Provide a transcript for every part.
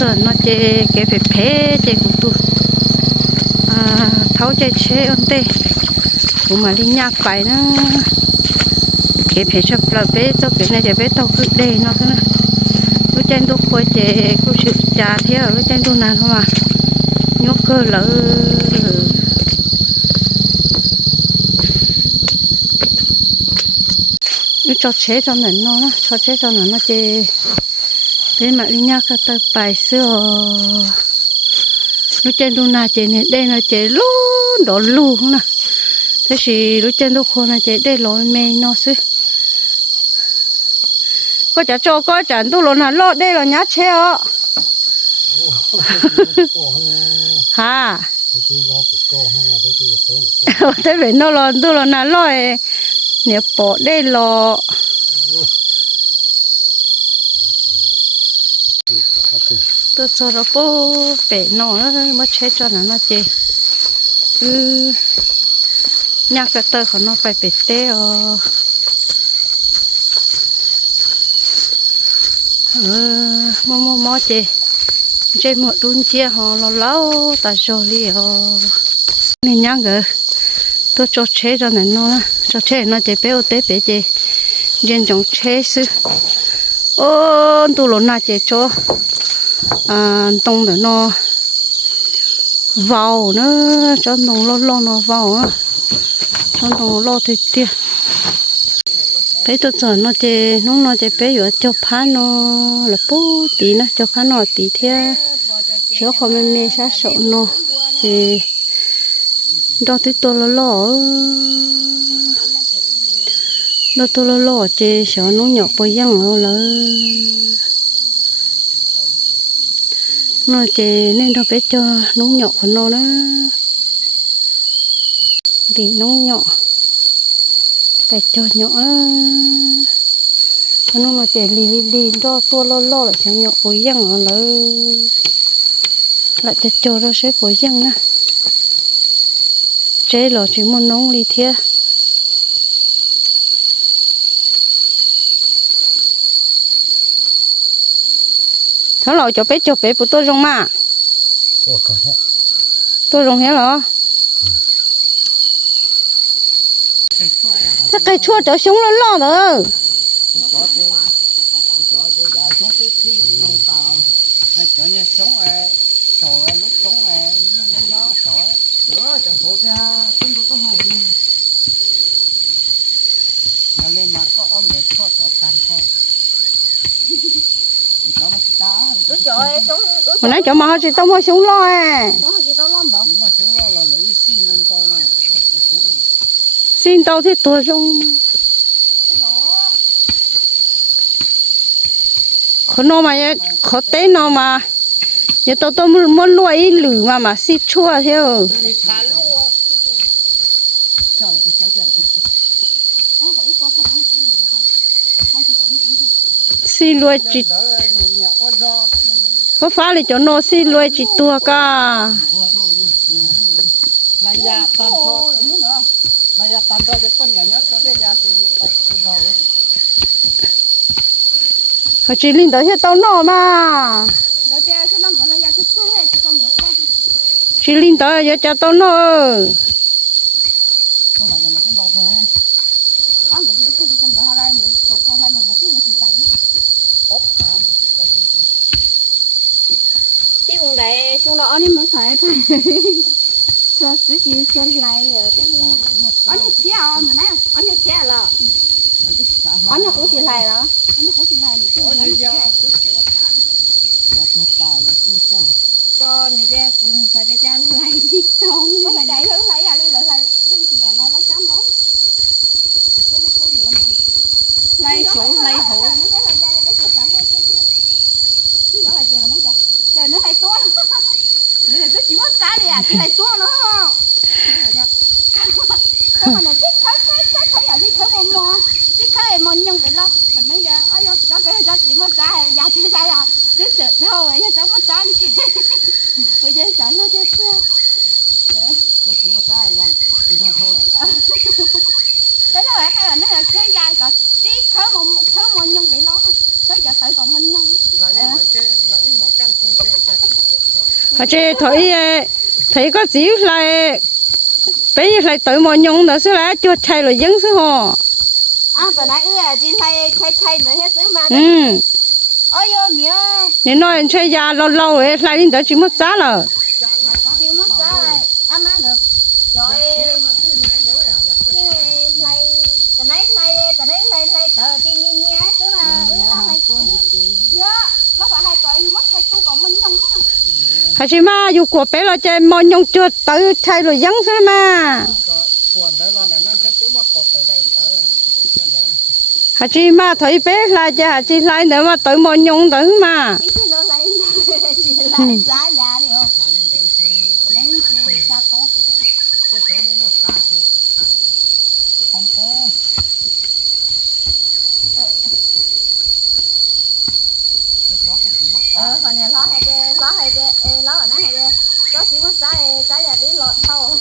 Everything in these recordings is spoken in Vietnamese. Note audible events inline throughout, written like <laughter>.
giờ nó chê cái phải phê chê của tu à, tháo chê chê ổn tê. Cũng mà đi nhạc phải nó. Cái phải sắp là bé cho cái này để bé tao cứ đây nó cái này. Lúc trên tôi coi cứ cũng chịu thế theo lúc trên tu nào không à? Nhóc cơ lỡ. Cho chế cho nên nó cho chế cho nên nó chơi thế mà đi nhắc cái bài xưa lúc trên tôi nào chơi này đây là chơi luôn đổ luôn nè thế thì lúc trên tôi khô là chơi đây lối mê nó xứ có chả cho có chả tôi luôn là lo đây là nhá chế ạ ha thế vậy <laughs> nó lo tôi là nó lo nè bỏ đây lo tôi cho nó bố bể nó mới chế cho nó nó chơi ừ. Nhạc cái tơ của nó phải bể tê ờ ờ mò mò mò chơi chơi một đun chia họ nó lâu ta cho đi ờ nên nhạc cái tôi cho chế cho nó nó cho chế nó chơi béo tê bé chơi dân trong chế sư ô tu luôn na chế cho à tông để nó vào nữa cho tông lo lo nó vào á cho tông lo thì tiếc bé tôi chờ nó chơi nó nó chơi bé rồi cho phá nó là bố tí nó cho phá nó tí thế cho không mê mê sát sợ nó thì đó thì tôi lo lo đó tôi lo lo chơi sợ nó nhỏ bồi răng rồi là nó chơi nên nó phải cho nó nhỏ của nó đó. Vì nó nhỏ, phải cho nhỏ. Nó nó chơi lì lì lì đó tôi lo lo là cho nhỏ bồi răng rồi là lại cho cho nó sẽ bồi răng nè chế lo chỉ muốn nóng lì thiê thằng lò cho bé cho bé của tôi rong mà. Tôi rong hết rồi thế cái chua cho xuống nó lo rồi. Cho nhà sống sổ lúc sống nó nó sổ sửa chẳng sổ thì tính của tôi hồ đi mà lên mà có ôm để cho sổ tan con cho nó ta Ủa trời xuống ủa hồi nãy chỗ mà chị tao mới xuống lo à. Tao mà xin tao thì tôi rong mà khó nó mà khó té nó mà giờ tôi tôi muốn muốn nuôi ý lử mà mà xịt chua theo đi thả lúa cho là tôi sẽ cho là tôi xịt nuôi chỉ đỡ nhiều nhiều ô do có phải là chỗ nó xịt nuôi chỉ tua cả là nhà tan cho là nhà tan lùi chỉ có phá nhất cho nó nhà lùi chỉ tua cả họ chỉ linh tới hết tao nó mà. Chứ chỉ linh tới giờ cho tao nó không phải là nó cái đầu về ăn được cái gì trong đó hai lại nữa có trong lại một một cái gì chạy nó ốp thả một chút cần cùng đấy xuống đó đi muốn phải phải <laughs> cho cái gì cho lại rồi cái gì anh chia à nữa này anh chia là anh cũng chỉ lại đó. anh cũng chỉ lại cho người ta cũng phải cái cha lại. <laughs> Đi trong có phải đẩy thử lấy à đi lại. Lại này mà lấy chấm đó? Lấy số lấy hổ trời nó hay xuống nó là cái chỉ mất giá đi à chỉ hay xuống nó không cái mà nó thích khá khá khá khá ở đi khá mồm mò thích khơi mò nhân vậy đó mình nói ra ai yo cho cái cho chỉ mất giá hay giá chỉ giá là thế sự đâu vậy cho mất giá đi bây giờ sợ nó chết chưa có chúng ta ta là do thôi à thế nó lại hay là nó là cái dài còn tí khá mồm khá mồm nhân vậy đó tới giờ tới còn mình nhân lại đi một cái lại một căn tung cái họ chơi thấy thấy có gì lại bây giờ lại tới mọi nhung nữa xứ lá chuột chay rồi dân xứ họ à bữa nay ư à chị thay thay thay nữa hết xứ mà. Ừ. Ôi yo nhớ nên nói chơi già lâu lâu rồi lại đến tới chỉ mất giá rồi chị mất sai à má được rồi nhưng mà lay tờ nấy lay tờ nấy lay lay tờ tiên nhiên nhé chứ mà ư là lay cũng dạ nó phải hai cởi mất hai tu còn mình nhung họ chỉ mà dù của bé là chơi mọi nhung chuột tới chay rồi dân xứ mà còn đó là nó sẽ tiểu mất cột từ đây tới hả cũng cần đó họ chỉ mà thấy bé là chơi họ chỉ lại nữa mà tới mọi nhung tới mà ý chứ nó lay chỉ lay giá giá đi không cái đấy thì sao tốt cái chỗ nó một tá thì không có cái chỗ cái chỉ một ờ còn nhà ló hay cái ló hay cái ê ló ở nó hay cái có chỉ mất giá giá giá tiếng lọt thâu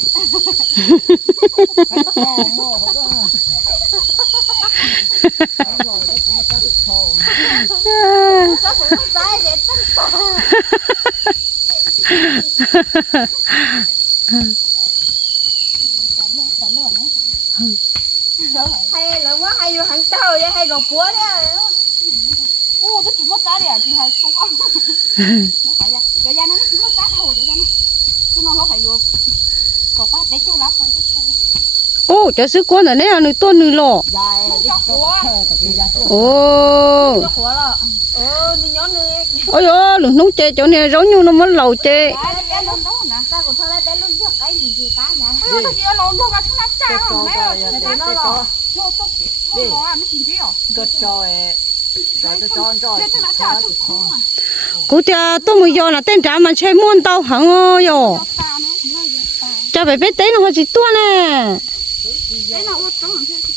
cái to mồ không có ha Đúng rồi đó cũng là cái cái thô có chỉ mất giá vậy chắc to hay là quá hay vô hàng tàu vậy hay gọt búa đấy ô tôi chỉ mất giá để chỉ hay xuống nó phải ra giờ ra nó chỉ mất giá thôi giờ ra nó chứ nó không phải vô gọt quá để chú lắp phải ô cho sức quân ở đây là người tôn người lọ. Dài cái chỗ thô thì cái giá chỗ ô cho của là ờ đi nhón đi ôi ôi, lũ nấu chè chỗ này giống như nó mất lầu chè. Cái bé luôn đó nè sao còn thôi lấy bé luôn trước cái gì gì cái nè ừ tôi chỉ lộn cho nó không cái mấy cái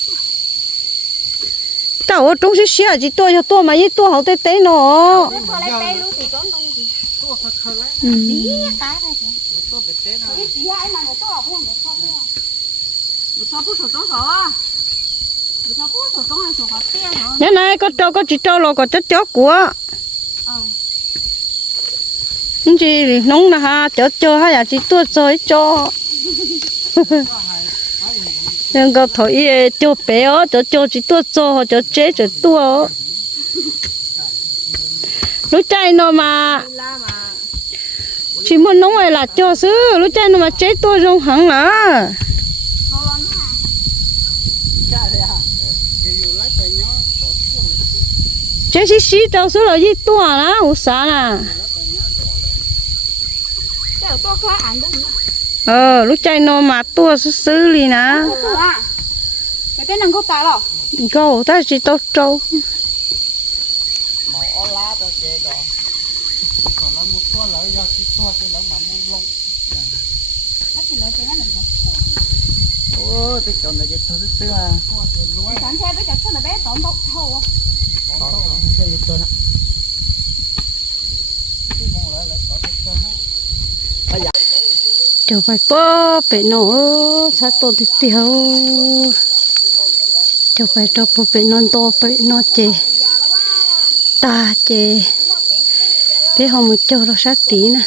rồi cái chỗ cho tôi thôi rồi nó chỉnh thế rồi cái chỗ ấy rồi cái chỗ rồi để cho nó cha chút không à cú tia tôi mới vô là tên trả mà chơi muôn tàu hẳn ơi yo cho ta có nó giờ cho bé ó cho cho chỉ tua cho cái nào út chỉ cho tua mà chạy tua hậu tế tế nó thôi lấy bé luôn thì trống nó mà chế tua học hẳn được thôi xí người tôi bút sổ trống à người tôi bút sổ trống hay sổ học tiền rồi nhà này có trâu có chỉ những ha chó cho hay là chỉ tua chơi cho nên có thổi cho bé ó cho cho chỉ tua cho cho chế cho tua lúc chạy nó mà la mà chỉ muốn nông này là cho xứ lúc chạy nó mà chế tua rong hẳn là nó lo nha cha rồi à thì dù lấy tay nhó bỏ xuống lấy xuống chế xí xí trâu xứ là gì tua là u xả là cái tôi có ăn được nữa ờ lúc chạy nó mà tua xứ xứ đi nè à cái cái năng có ta rồi go ta chỉ tao trâu màu ó lá cho chê rồi còn là một tua lỡ do chỉ tua cái lỡ mà mua lông nó chỉ lấy cái nó được ô cái chỗ này cái tôi xưa à tua cái lúa sáng theo với cái chân là bé tóm bốc thâu có cái gì tôi đó cái mong lỡ lại có cái chân á cho bài bơ bể nó sa to thì tiêu cho bài cho bố bể non to bể nó chê ta chê bé hồng một cho nó sát tí nè.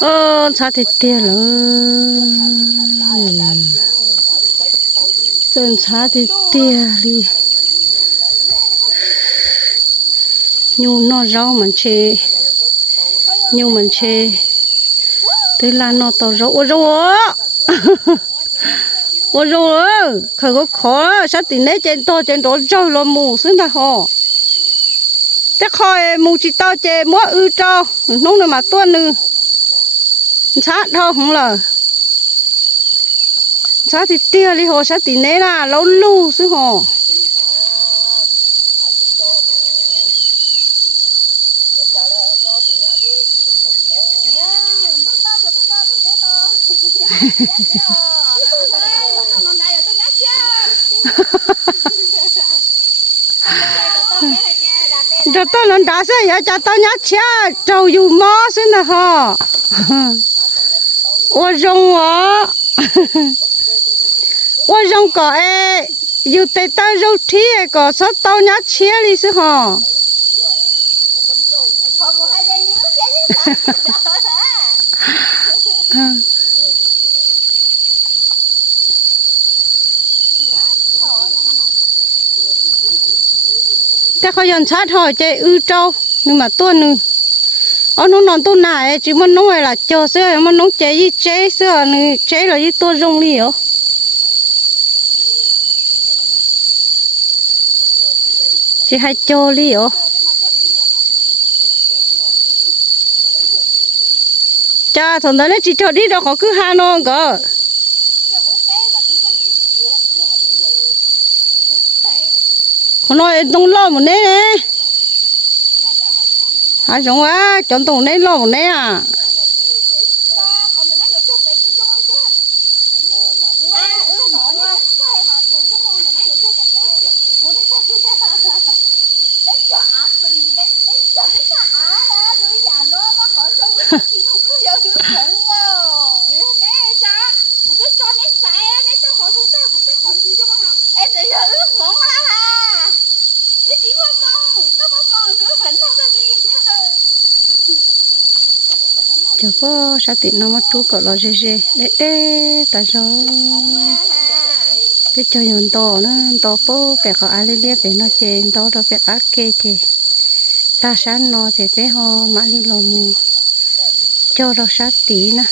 Ơ sa thì tiêu rồi chân sa thì tiêu đi nhu nó rau mình chê. Nhu mình chê thế là nó to rỗ rỗ ô rỗ khởi có khó, sao thì nấy trên to trên đó rỗ lo mù xứng ta họ. Chắc khỏi mù chỉ to chè múa ư cho nông nào mà tuôn ư sát đâu không là sát thì tia đi hồ sát thì nấy là lâu lâu xứ hồ cho tôi lần đá sẽ ya cho tôi nhát chia trâu dù mò xin là họ ô rong ó ô rong cỏ e dù tê tao râu thi e cỏ sao tao nhát chia đi sư họ Còn một hai giây nữa chứ ha ta khó dọn sát hỏi chạy ư trâu nhưng mà tuôn nữa ở nó nón tuôn này chỉ muốn nói là chờ xưa mà nó chạy gì chạy xưa nữa chạy là gì tôi rong đi hả? Chỉ hay cho đi ạ, cha thằng đó nó chỉ cho đi đâu có cứ hà non cơ. Con nói tung lo một nấy nè. Hai chúng á chọn tung nấy lo một nấy à Em tự giờ ướt mỏng ha ha Ướt chỉ bông bông Có bông bông nữa hình đâu có liên bố có sao tiện nó mất chú cỡ lo dê dê để để ta cho cái chơi nhon to nó, to bố bẻ có ai biết về nó chơi to đó bẻ ác kê thì ta sáng nó thì bé ho, mãi đi lò mù cho nó sát tí nè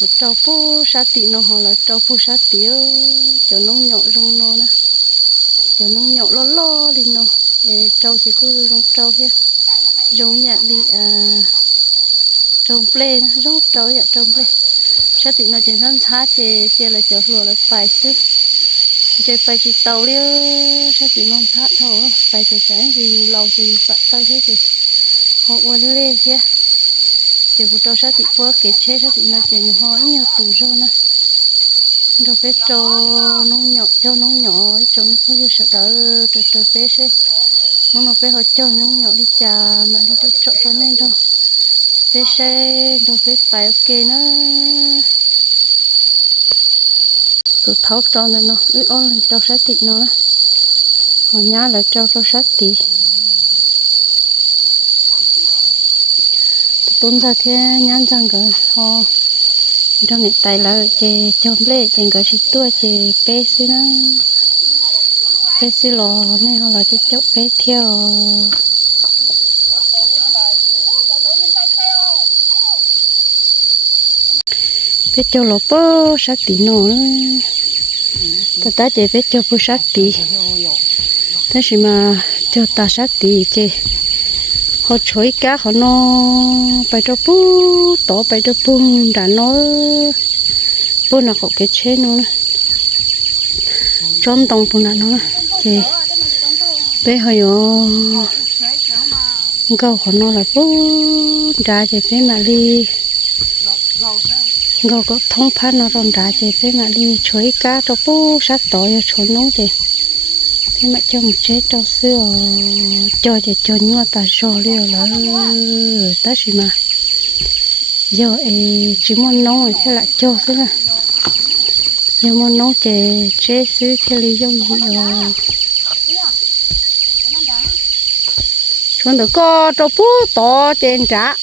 có trâu phu sát tị nó họ là trâu phu sát tị cho nó nhỏ rong nó nè. Cho nó nhỏ lo lo đi nó. Ê, trâu chỉ có rong trâu kia rong nhà đi à trồng ple nè rong trâu dạ, nhà trồng ple. Sát tị nó chỉ thân thá chè chè là cho lùa là bài sức chè bài chỉ tàu đi sát tị nó thá thầu bài chè cái thì lâu thì dù bận tay thế thì họ quên lên kia chỉ có cho sát thịt phớ cái chế sát thịt nó chỉ nhỏ hỏi nhiều tủ rồi nè rồi bé cho nó nhỏ, cho nó nhỏ ấy nó không sợ đỡ trâu trâu bé sẽ nó nó bé họ cho nó nhỏ đi trà mà đi cho cho cho nên rồi bé sẽ rồi bé phải ok nó tụ tháo cho này nó ui ô lần sát thịt nó. Họ nhá là cho cho sát thịt tốn ra thế nhán răng cái họ trong này tay là chè chôm lệ chè cái chỉ tua chè bé xí nó bé xí lò này họ là cho chốc bé theo bé cho lò bơ sát tí nó ta ta chè bé cho bơ sát tí thế mà cho ta sát tí chè họ chơi cá họ nó bay cho bu tổ bay cho bu đã nó bu là có cái chế nó nè tông bu là nó thì bé hơi ở gâu họ nó là bu đã chị bé mà đi gâu có thông phát nó rồi đã chị bé mà đi chơi cá cho bu sát tổ cho trốn nóng thế mà cho một chế cho xưa, cho để cho nhua ta cho liều là ừ, ta chỉ mà. Giờ ấy chỉ muốn nấu rồi, thế lại cho thế là. Giờ muốn nấu chế chế xứ thế lý do gì rồi. Chúng tôi có cho phú to trên trả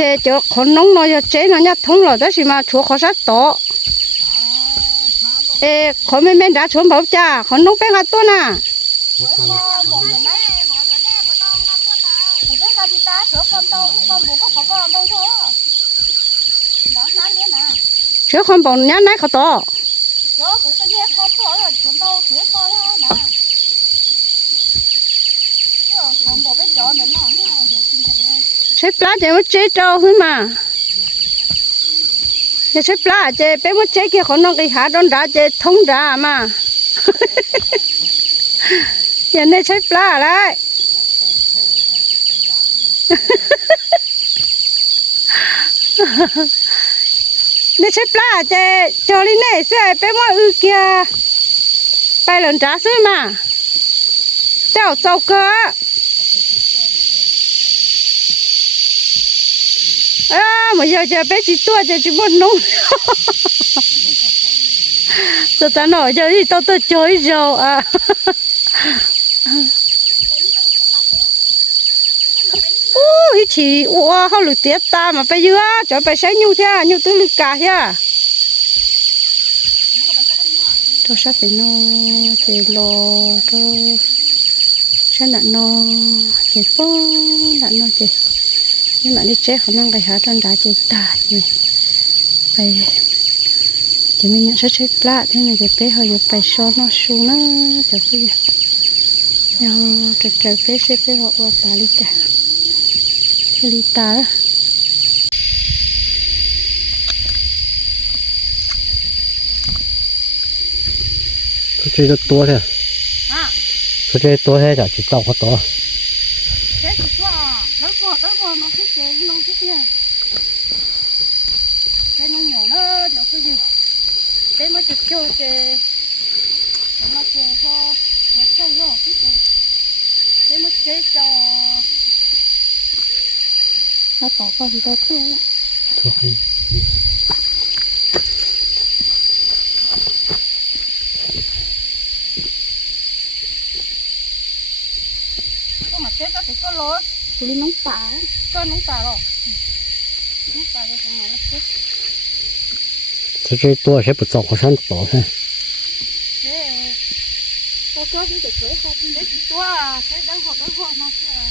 chế cho con nóng nó cho chế nó nhát thông rồi đó chỉ mà chúa khó sát to ê con mấy mấy đã chuẩn bảo cha con nóng bé hạt to nè chúa con bảo nhát nãy khó to ใช้ปลาเจ้าเจ๊เจ้าขึ้นมาจะใช้ปลาเจ๊เป้นว่าเจ๊เกี่ยวของน้องไอหาดอนดาเจ๊ทงดามาอย่าได้ใช้ปลาได้ได้ใช้ปลาเจ๊จอลิเน่เสียเป็นว่าอือเกียไปหล่นจ้าซื้อมา เจ้าเจ้าเกอ à mà giờ giờ bé chỉ tua <laughs> giờ chỉ muốn nung giờ ta nói giờ đi tao tôi chơi rồi à. Ô ý chỉ ô họ lụt tiết ta mà bây giờ cho bé sáng nhu thế nhu tứ lụt cả thế cho sắp phải nó chỉ lo cho sao nạn nó chỉ bó nạn nó chỉ nhưng mà đi chế họ năng cái hả trong đã chỉ tả gì phải chỉ mình nhận sẽ chế plá thế này cái bé họ dục phải so nó su nó được cái gì nhau trời trời bé sẽ bé họ qua bà đi ta cái đi ta đó Tôi chơi rất to thế. À. Tôi chơi to thế chả chỉ tao có to. thế thì quá à nó vọt nó vọt nó thích cái nó thích kia cái nó nhỏ nó được cái gì cái mà cái nó chơi cho nó chơi rồi cái cái cái mà chơi cho nó tỏ con gì đâu thôi. Thôi không. có mà chết có thể có lối đi nóng tả. Có nóng tả rồi nóng tả rồi không mà nó chết Tôi chơi to sẽ bị tao có sẵn to thế. thế có cho chứ để cưới không đấy thì tua à thế đấy vọt đấy vọt nó chứ à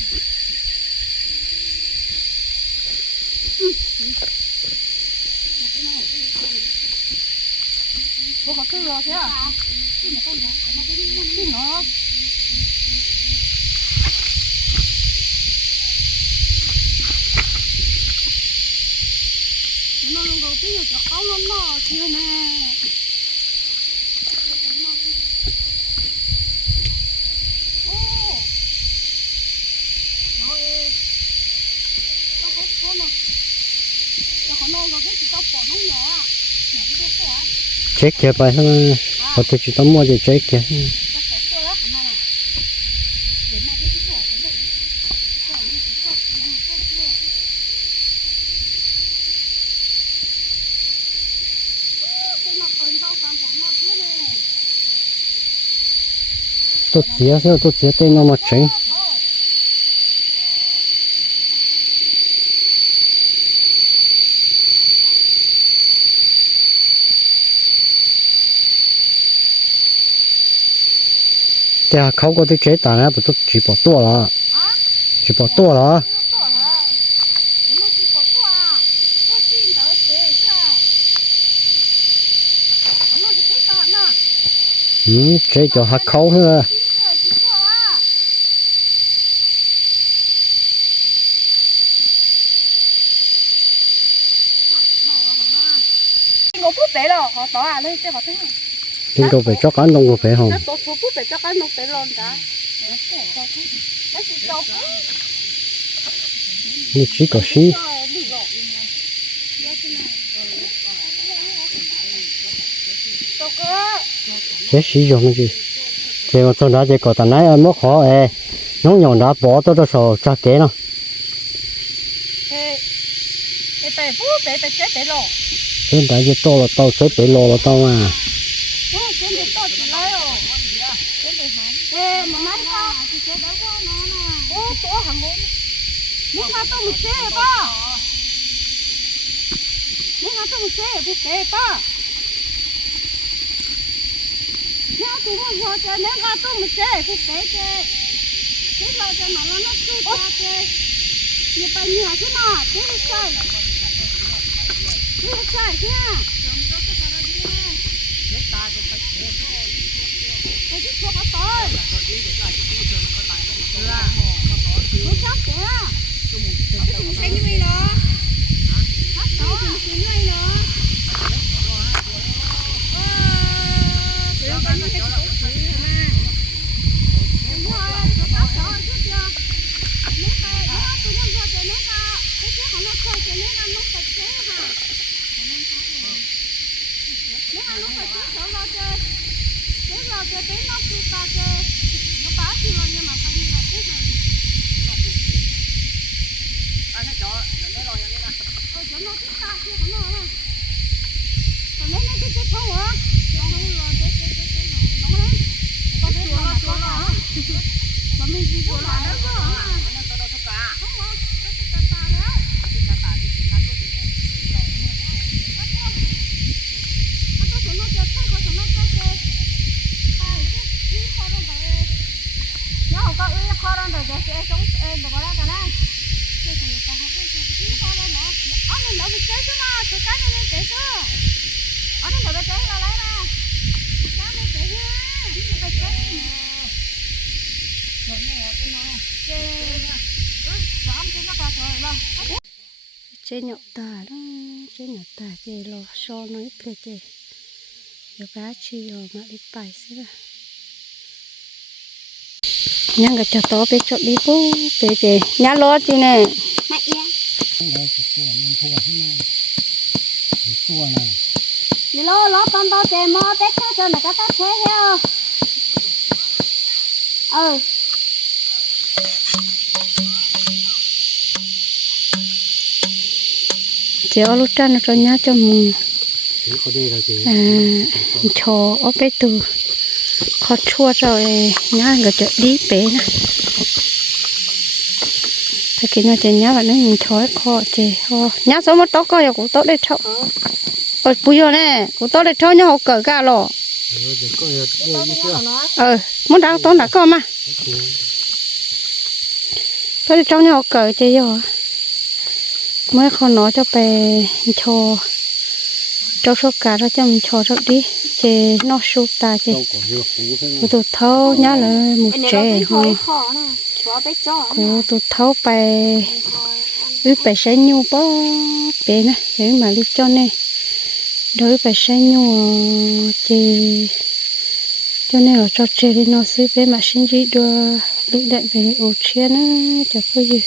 Ủa họ cứ rồi thế à? Cái này con đó, nó cái cái nó nó luôn đầu tiên cho áo nó nó kia nè ô rồi tao có có mà tao không nói rồi cái gì tao bỏ nó nhỏ à nhỏ cái đứa to à Chết kia phải không? Họ tôi chỉ tao mua gì chết kia. tao bỏ to lá hẳn à để mà cái cái to đấy đấy to nó chỉ to chết kia to cái nó còn tao tóm mua nó chết kia Tôi chỉ sao tôi chỉ tên nó mà tránh Thế à, không có tôi chế tàn á, tôi chỉ bỏ to là, à chỉ bỏ to là. nó to hả cái nó chỉ bỏ to à to chín tới thế chứ à nó chỉ cái to nè Ừ, chế cho hạt khâu nữa. chín rồi chỉ to à ngô bút bể rồi họ Chúng tôi phải cho cá nông của phải bể bể to Như chỉ có xí. chế sử dụng cái gì chế mà tôi đã chế có tận này mất khó ê. Nó nhỏ đã bỏ tôi đó sầu cho kế nó. Bể bể bể bể rồi thế đã chế to là tao chế bị lò là tao mà Ủa, trên đường to chỉ lấy rồi. Trên đường hả? Ê, mà máy to. Chị đỡ quá nó nè. Ô, to hẳn luôn. Muốn ngã tôi một xe ba. Muốn ngã tôi một xe, một xe ba. Nếu tôi muốn vô chơi, nếu ngã tôi một xe, một xe chơi. Thế là cho nó nó chú cha chơi. Như bà nhiều thế nào, thế là chơi. Thế là chơi nha. Cái chiếc chuột ở tôi. Nó chắc kìa. Cái gì thấy như vậy đó? Chắc đó. Cái gì như vậy đó? Ờ, cái đó bán cái chuột của chị mà. Đúng rồi, chuột đó sợ chứ chưa? Nếu cái nếu tôi muốn vô thì nếu cái cái chiếc họ nó chơi thì nếu cái nó phải chế hả? Nếu mà nó phải chế sợ lo chơi. Thế rồi cái bé nó cứ ta cái nó bá thì rồi nhưng mà phải như là thế này. Ờ, cho sẽ sống bà có ra cả này cái gì cả hai cái gì đi qua đây mà anh nên đâu bị chết chứ mà tôi cái này chết chứ anh nên đâu bị chết là lấy mà cái này chết nha bị chết rồi nè cái nó cái giảm cái nó qua rồi lo chế nhậu tà đó chế nhậu tà chế lò so nói ple chế giờ cá chi lò mà đi bài xí ra nhang cái cho to về chợ đi bố về về nhá lo chi nè mẹ nhá đây chỉ tua nhang thua thế này chỉ tua này chỉ lò lò con bao chè mò tết cho cho mẹ cá cá chế heo ừ chế ở lúc nó cho nhá cho chị? À cho ở bé tu khó chua rồi nhá cái cho đi bé nè thế kia nó chế nhá và nó nhìn chói khó chế ho nhá số một tóc coi cũng tốt để chậu ôi bùi rồi nè cũng tốt để chậu nhá học cỡ cả lọ. Để ờ muốn đào tốt đã có mà. Tôi đi trong nhà học cỡ chế rồi mới không nói cho bé cho cho số cả đó cho mình cho được đi chế nó sụp ta chế đâu có được phú thế cô tụt thâu nhá là một trẻ thôi khó nè chúa bé chó cô tụt thâu bé ứ bé sẽ nhu bó bé nè thế mà đi cho nè đối bé sẽ nhu chế cho nên là cho chế đi nó xí bé mà sinh đi đua lưỡi đại về ổ chia nó cho có gì